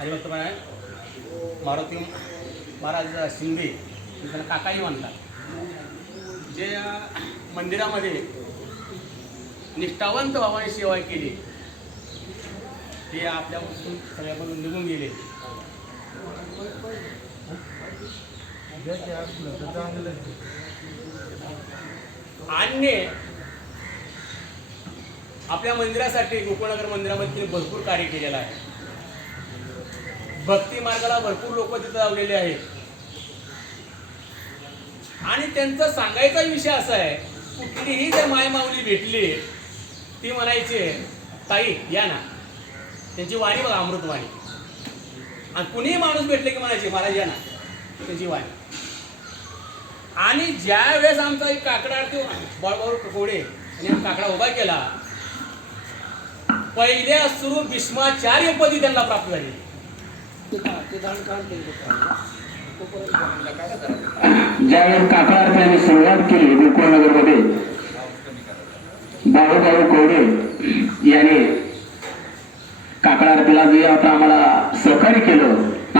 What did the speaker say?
हरिभक्तपणा मारुती महाराज शिंदे त्यांना काकाही म्हणतात. जे मंदिरामध्ये निष्ठावंत भावाने सेवा केली ते आपल्यापासून सगळ्यापासून निघून गेले. अन्य आपल्या मंदिरासाठी गोकुळनगर मंदिरामध्ये भरपूर कार्य केलेलं आहे. भक्ती मार्गाला भरपूर लोक तिथं लावलेले आहेत. आणि त्यांचा सांगायचा विषय असा आहे कुठलीही जर मायमाऊली भेटली ती म्हणायची ताई या ना. त्यांची वाणी बघा अमृतवाणी आणि कुणीही माणूस भेटले की म्हणायचे महाराज या ना. त्यांची वाणी आणि ज्या वेळेस आमचा एक काकडा आरती बळबाऊ कोडे यांनी काकडा उभा केला पहिल्या सुरू भीष्माचार्य पदी त्यांना प्राप्त झाली. ज्यावेळेस काका अर्थाने सुरुवात केली गोकुळनगरमध्ये बाळूभाऊ कोडे याने काकडा आरतीला जे आता आम्हाला सहकार्य केलं